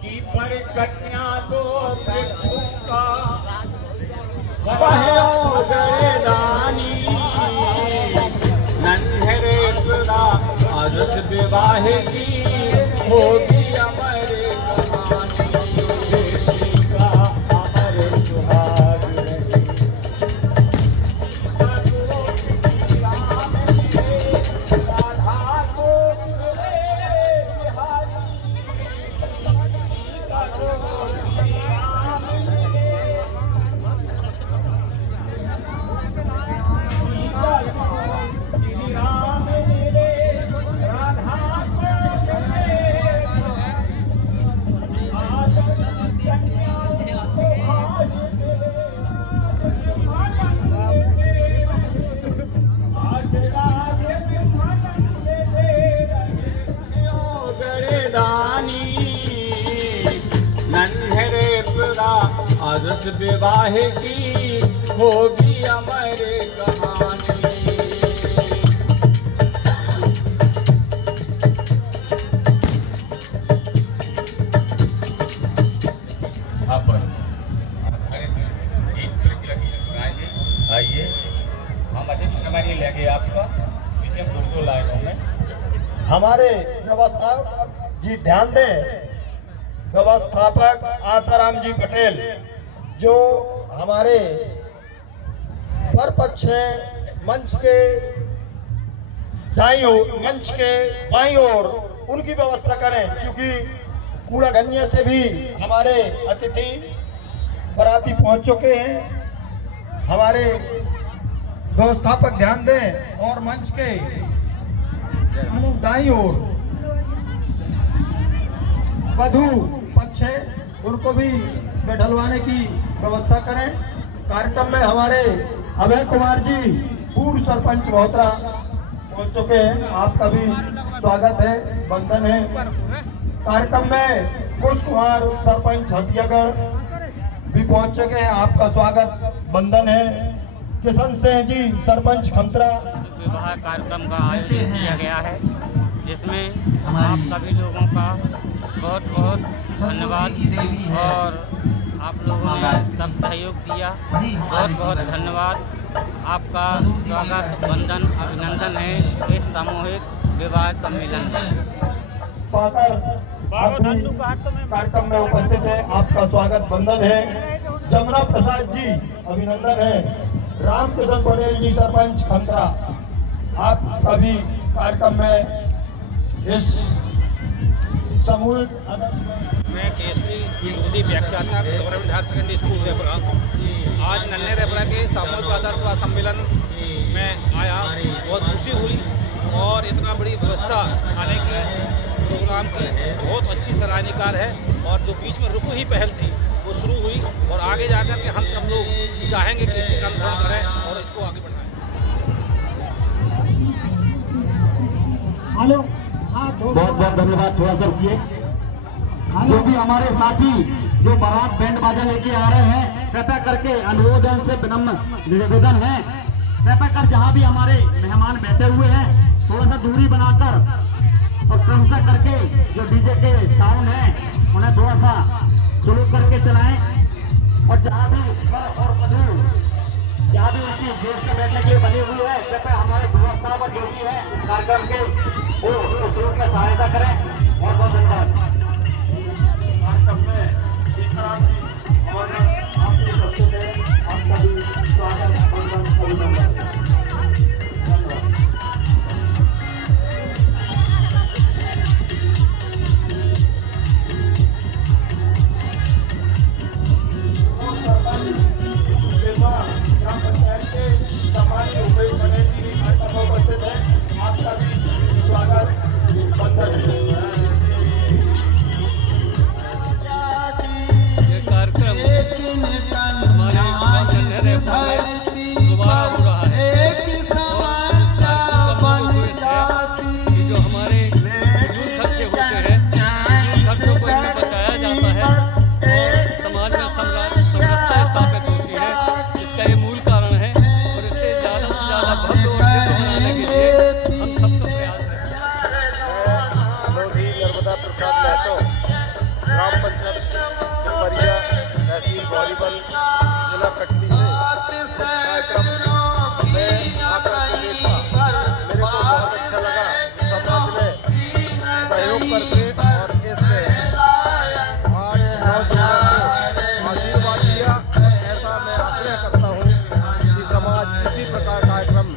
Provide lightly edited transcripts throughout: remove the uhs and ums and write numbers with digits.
की पर कन्या दो मृत्यु का बहयो गरेदानी नन्हरे सुरा अरस विवाह की होगी अमर कहानी का अमर सुहाग अरस विवाह की होगी अमर कहानी। आइए हम अधिक समय नहीं लेंगे आपका, पीछे 2 लाइनों में हमारे व्यवस्थापक जी ध्यान दें। व्यवस्थापक आसाराम जी पटेल जो हमारे पर पक्ष हैं मंच के दाईं ओर, मंच के बाईं ओर उनकी व्यवस्था करें, क्योंकि कूड़ा गन्य से भी हमारे अतिथि बराती पहुंच चुके हैं। हमारे व्यवस्थापक ध्यान दें और मंच के दाईं ओर वधु पक्ष है उनको भी बैठलवाने की व्यवस्था करें। कार्यक्रम में हमारे अभय कुमार जी पूर्व सरपंच महोत्रा पहुंच चुके हैं, आपका भी स्वागत है, वंदन है। कार्यक्रम में कुश कुमार सरपंच हथियागढ़ भी पहुंच चुके हैं, आपका स्वागत वंदन है। किशन सिंह जी सरपंच खमतरा। विवाह कार्यक्रम का आयोजन किया गया है, जिसमें आप सभी लोगों का बहुत बहुत धन्यवाद और आप लोगों ने सब सहयोग दिया, बहुत बहुत धन्यवाद। आपका स्वागत वंदन अभिनंदन है इस सामूहिक विवाह सम्मेलन में। कार्यक्रम में उपस्थित है, आपका स्वागत वंदन है। जमुना प्रसाद जी अभिनंदन है। रामकिशन पटेल जी सरपंच खंतरा, आप सभी कार्यक्रम में इस समूहिक। मैं केसरी मोदी व्याख्याता गवर्नमेंट हायर सेकेंडरी स्कूल रेपरा आज नन्हे रेपरा के सामूहिक आदर्श विवाह सम्मेलन में आया। बहुत खुशी हुई और इतना बड़ी व्यवस्था आने की प्रोग्राम की बहुत अच्छी सराहनीय है। और जो बीच में रुकी ही पहल थी वो शुरू हुई और आगे जाकर के हम सब लोग चाहेंगे कि इसी का अनुसरण करें और इसको आगे बढ़ाएं। हेलो, बहुत बहुत धन्यवाद। थोड़ा सा रुकिए। जो भी हमारे साथी जो बारात बैंड बाजा लेके आ रहे हैं, कृपया करके अनुरोध है, उनसे विनम्र निवेदन है, कृपया कर जहाँ भी हमारे मेहमान बैठे हुए हैं थोड़ा सा दूरी बनाकर और क्रमशः करके जो डीजे के साउंड है उन्हें थोड़ा सा स्लो करके चलाएं। और जहाँ भी और वधु जहाँ भी उनकी देश में बैठने के लिए बनी हुई है, कृपया हमारे व्यवस्थापक जो भी है इस कार्यक्रम के वो उस रूप में सहायता करें। बहुत बहुत धन्यवाद। कार्यक्रम में सीताराम जी और आपके उपस्थित है, आपका भी स्वागत अभिनंदन। ग्राम पंचायत के सम्मानित उपेश पटेल जी उपस्थित है, आपका भी स्वागत बंधन है। ये कार्यक्रम हमारे दोबारा हो रहा है और इस कार्यक्रम गौरीबल जिला कटनी से इस कार्यक्रम में आकर के देखा। मेरे को बहुत अच्छा लगा। समाज ने सहयोग करके और इस 8-9 जनों को आशीर्वाद दिया। ऐसा मैं आग्रह करता हूँ कि समाज इसी प्रकार कार्यक्रम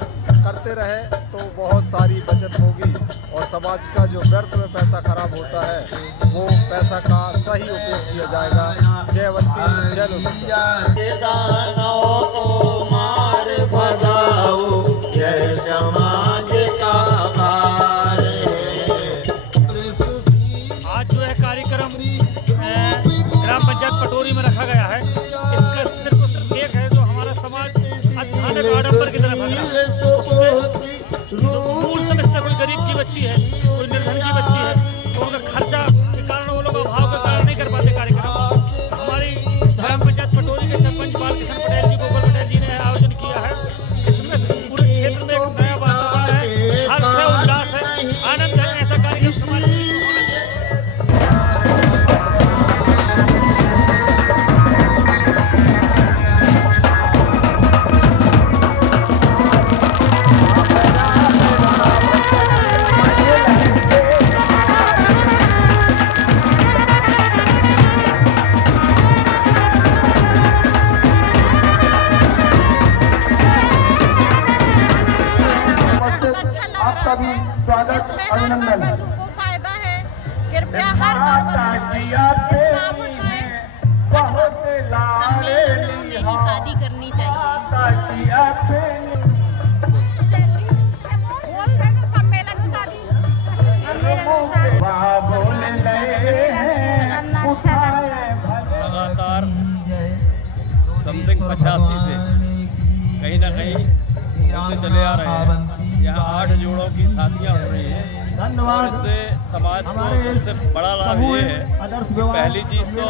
करते रहे तो बहुत सारी बचत होगी और समाज का जो व्यर्थ में पैसा खराब होता है वो पैसा का सही उपयोग किया जाएगा। जयवंती जय आज जो है कार्यक्रम ग्राम पंचायत पटोरी में रखा गया है, इसका सिर्फ एक है जो हमारा समाज अचानक आडंबर की तरफ भाग रहा है। मूल समस्या कोई गरीब की बच्ची है, कोई निर्धन की बच्ची है, तो उनका खर्चा के कारण वो लोग अभाव के कारण नहीं कर पाते कार्यक्रम। हमारी ग्राम पंचायत पटोरी के सरपंच बालकिशन पटेल जी, गोपाल पटेल जी ने आयोजन किया है। इसमें पूरे क्षेत्र में एक नया वातावरण है, हर्ष है, उल्लास है, आनंद है। ऐसा कार्यक्रम समाज में होना चाहिए। अभिनंदन को फायदा है। कृपया हर सम्मेलन में ही शादी करनी चाहिए। सम्मेलन में शादी लगातार समथिंग 85 से कहीं ना कहीं होते चले आ रहे हैं। यहाँ 8 जोड़ों की शादियाँ हो रही हैं और इससे समाज को सबसे बड़ा लाभ ये है। पहली चीज़ तो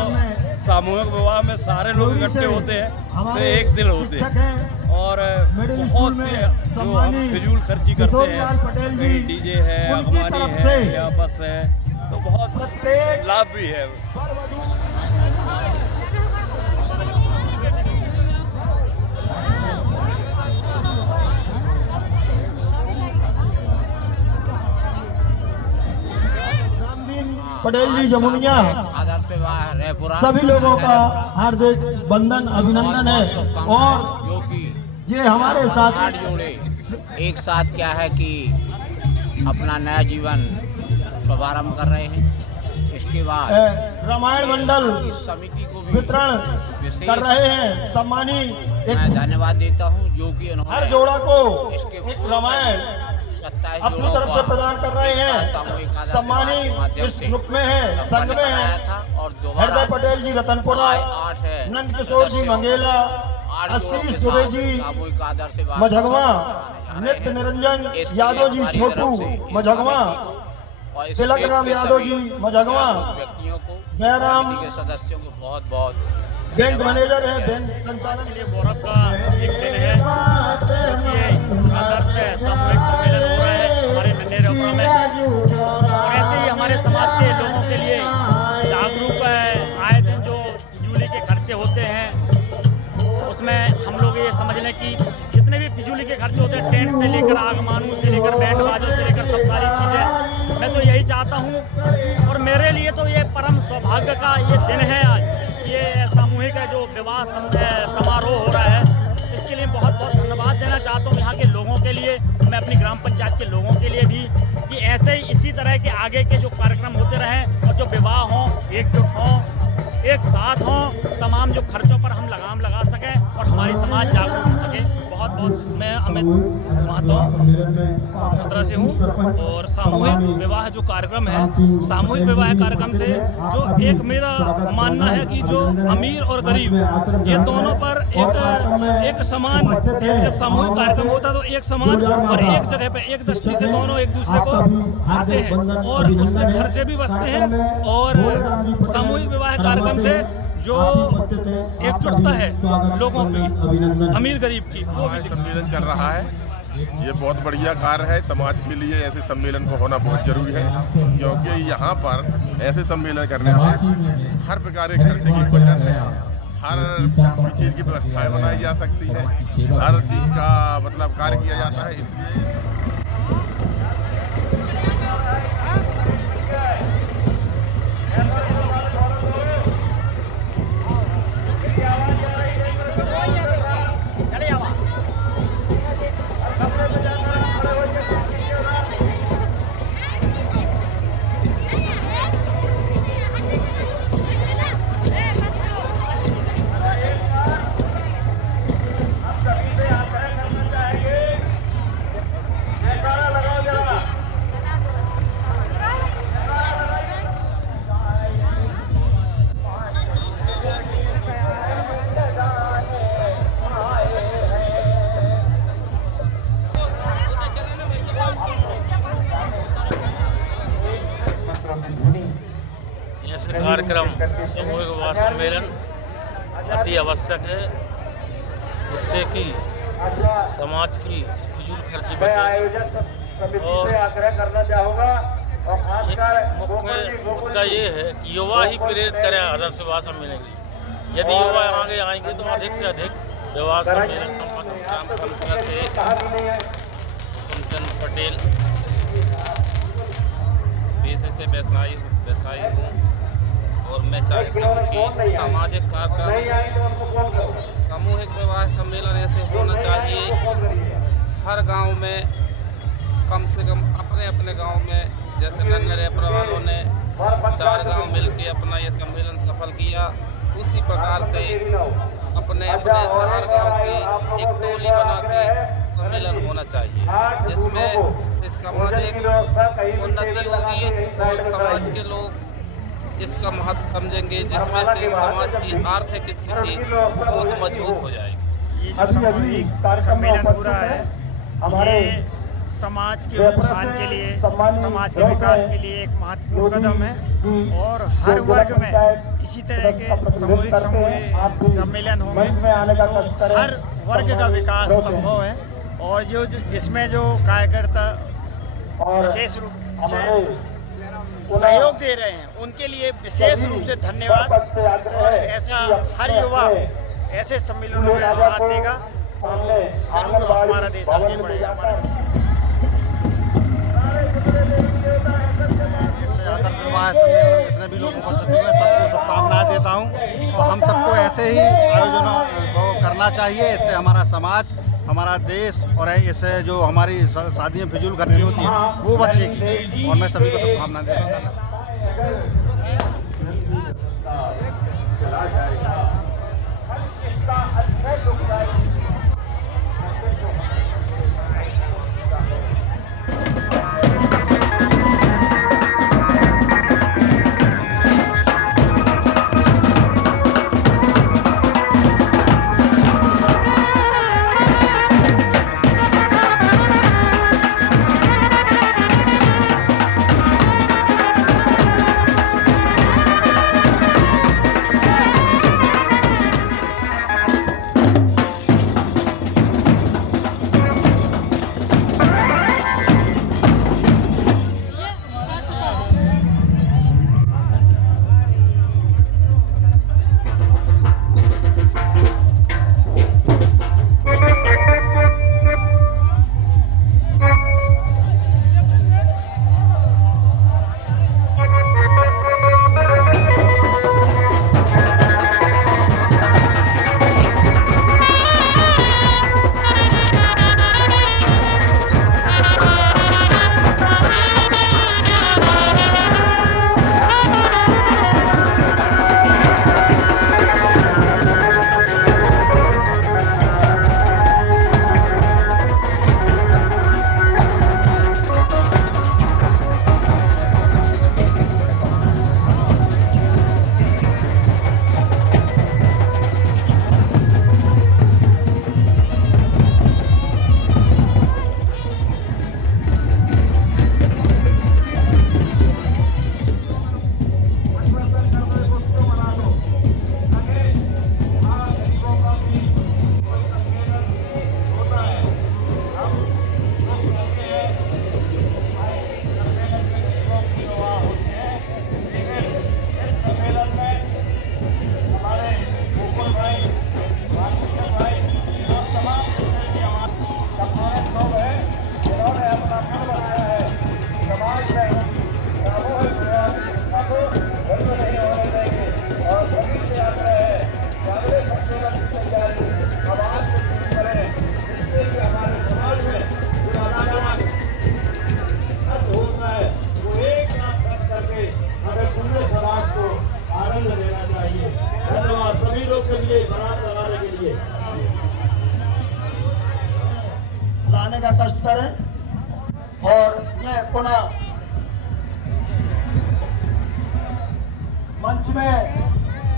सामूहिक विवाह में सारे लोग इकट्ठे होते हैं तो एक दिल होते हैं और बहुत से जो हम फिजूल खर्ची करते हैं, कहीं डीजे है, अगवानी है या बस है, तो बहुत लाभ भी है। पटेल जी जमुनिया सभी लोगों का हार्दिक बंधन अभिनंदन है। और ये हमारे साथ 8 जोड़े एक साथ क्या है कि अपना नया जीवन शुभारंभ कर रहे हैं। इसके बाद रामायण मंडल इस समिति को भी वितरण कर रहे हैं। सम्मानी मैं धन्यवाद देता हूँ जो कि हर जोड़ा को इसके एक रामायण 27 अपनी तरफ से प्रदान कर रहे हैं। सम्मानी इस ग्रुप में है, संघ में है और हृदय पटेल जी रतनपुरा, नंद किशोर जी मंगेला, आशीष दुबे जी मझगवा, नित्य निरंजन यादव जी छोटू मझगवा, तिलक राम यादव जी मझगवा, व्यक्तियों को जयराम के सदस्यों को बहुत बहुत बैंक मैनेजर है, बैंक संचालन के लिए गौरव का एक दिन है। आदर्श है, सामूहिक सम्मेलन हो रहा है हमारे नन्हे रेवपुरा में और ऐसे ही हमारे समाज के लोगों के लिए जागरूक है। आए दिन जो बिजली के खर्चे होते हैं उसमें हम लोग ये समझ लें कि जितने भी बिजली के खर्चे होते हैं, टेंट से लेकर आगमानों से लेकर बैंड बाजों से लेकर सब सारी चीज़ें, मैं तो यही चाहता हूँ। और मेरे लिए तो ये परम सौभाग्य का ये दिन है। आज ये सामूहिक जो विवाह समारोह हो रहा है, इसके लिए बहुत बहुत धन्यवाद देना चाहता हूँ यहाँ के लोगों के लिए, मैं अपनी ग्राम पंचायत के लोगों के लिए भी, कि ऐसे ही इसी तरह के आगे के जो कार्यक्रम होते रहें और जो विवाह हों, एकजुट हों, एक साथ हों, तमाम जो खर्चों पर हम लगाम लगा सकें और हमारी समाज जागरूक हो सके। बहुत बहुत मैं अमित महतो मथुरा से हूँ और सामूहिक विवाह जो कार्यक्रम है, सामूहिक विवाह कार्यक्रम से जो एक मेरा मानना है कि जो अमीर और गरीब ये दोनों पर एक समान, जब सामूहिक कार्यक्रम होता है तो एक समान और एक जगह पे एक दृष्टि से दोनों एक दूसरे को आते हैं और उससे खर्चे भी बचते हैं। और सामूहिक विवाह कार्यक्रम से जो एकजुटता है लोगों की, अमीर गरीब की, वो भी सम्मेलन चल रहा है। ये बहुत बढ़िया कार्य है। समाज के लिए ऐसे सम्मेलन को होना बहुत जरूरी है, क्योंकि यहाँ पर ऐसे सम्मेलन करने से हर प्रकार के खर्चे की बचत है, हर कोई चीज़ की व्यवस्थाएं बनाई जा सकती है, हर चीज़ का मतलब कार्य किया जाता है। इसलिए ऐसे कार्यक्रम सामूहिक विवाह सम्मेलन अति आवश्यक है, जिससे कि समाज की फिजूल खर्ची बचे। और एक मुख्य मुद्दा ये है कि युवा ही प्रेरित करें आदर्श विवाह सम्मेलन के लिए। यदि युवा आगे आएंगे तो अधिक से अधिक विवाह सम्मेलन संपन्न से कंचन पटेल, पेशे से व्यवसायी हूँ और मैं चाहता हूँ कि सामाजिक कार्यक्रम सामूहिक विवाह सम्मेलन ऐसे होना चाहिए हर गांव में, कम से कम अपने अपने गांव में। जैसे नन्हे रैपर वालों ने 4 गांव मिलके अपना ये सम्मेलन सफल किया, उसी प्रकार से अपने अपने 4 गांव की एक टोली बना के सम्मेलन होना चाहिए, जिसमें से सामाजिक उन्नति होगी और समाज के लोग इसका महत्व समझेंगे, जिसमें से समाज की आर्थिक स्थिति बहुत मजबूत हो जाएगी। ये जो सामूहिक सम्मेलन हो रहा है, ये समाज के उत्थान के लिए, समाज के विकास के लिए एक महत्वपूर्ण कदम है और हर वर्ग में इसी तरह के सामूहिक सम्मेलन होंगे तो हर वर्ग का विकास संभव है। और जो इसमें जो कार्यकर्ता विशेष रूप से सहयोग दे रहे हैं उनके लिए विशेष रूप से धन्यवाद। और ऐसा हर युवा ऐसे सम्मेलनों में साथ देगा तो जरूर हमारा देश आगे बढ़ेगा। आदर्श विवाह सम्मेलन में जितने भी लोग उपस्थित हुए सबको शुभकामनाएं देता हूं और हम सबको ऐसे ही आयोजनों को करना चाहिए। इससे हमारा समाज, हमारा देश और इससे जो हमारी शादियाँ फिजूल खर्ची होती है वो बचेगी और मैं सभी को शुभकामनाएं देता हूँ। के लिए, बारात लगाने के लिए लाने का कष्ट करें। और मैं पुनः मंच में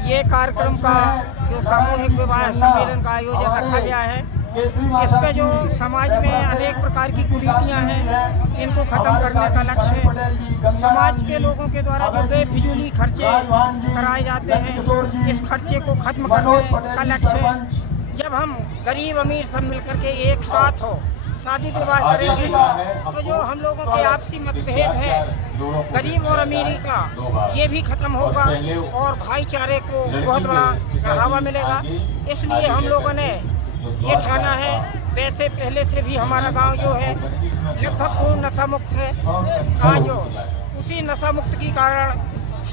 ये कार्यक्रम का जो सामूहिक विवाह सम्मेलन का आयोजन रखा गया है, इस पे जो समाज में अनेक प्रकार की कुरीतियाँ हैं, इनको खत्म करने का लक्ष्य है। समाज के लोगों के द्वारा जो बेफिजूली खर्चे कराए जाते हैं, इस खर्चे को खत्म करने का लक्ष्य है। जब हम गरीब अमीर सब मिलकर के एक साथ हो शादी विवाह करेंगे तो जो हम लोगों के आपसी मतभेद है गरीब और अमीरी का, ये भी खत्म होगा और भाईचारे को बहुत बड़ा बढ़ावा मिलेगा। इसलिए हम लोगों ने ये ठाना है। वैसे पहले से भी हमारा गांव जो है लगभग पूर्ण नशा मुक्त है। आज जो उसी नशा मुक्त के कारण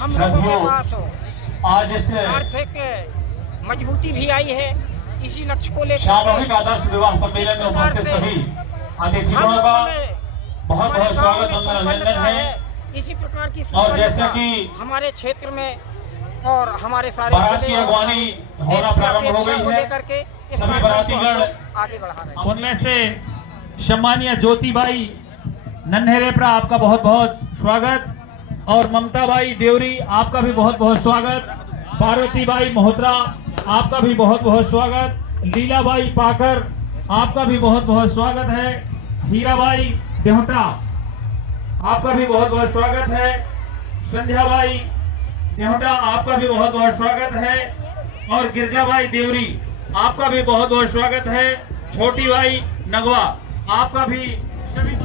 हम लोगों के पास आर्थिक मजबूती भी आई है। इसी लक्ष्य को लेकर सामूहिक आदर्श विवाह सम्मेलन में उपस्थित सभी अतिथियों का बहुत बहुत स्वागत अभिनंदन है। इसी प्रकार की और जैसे कि हमारे क्षेत्र में और हमारे सारे बारात की अगवानी होना प्रारंभ हो गई है, सभी बारातीगण आगे बढ़ा रहे हैं। उनमें से सम्मानीय ज्योतिबाई नन्हेरेपरा, आपका बहुत बहुत स्वागत। और ममताबाई देवरी, आपका भी बहुत बहुत स्वागत। पार्वतीबाई महोत्रा, आपका भी बहुत बहुत स्वागत। लीलाबाई पाकर, आपका भी बहुत बहुत स्वागत है। हीराबाई देवटा, आपका भी बहुत बहुत स्वागत है। संध्याबाई देवटा, आपका भी बहुत बहुत स्वागत है। और गिरजाबाई देवरी, आपका भी बहुत बहुत स्वागत है। छोटी बाई नगवा, आपका भी सभी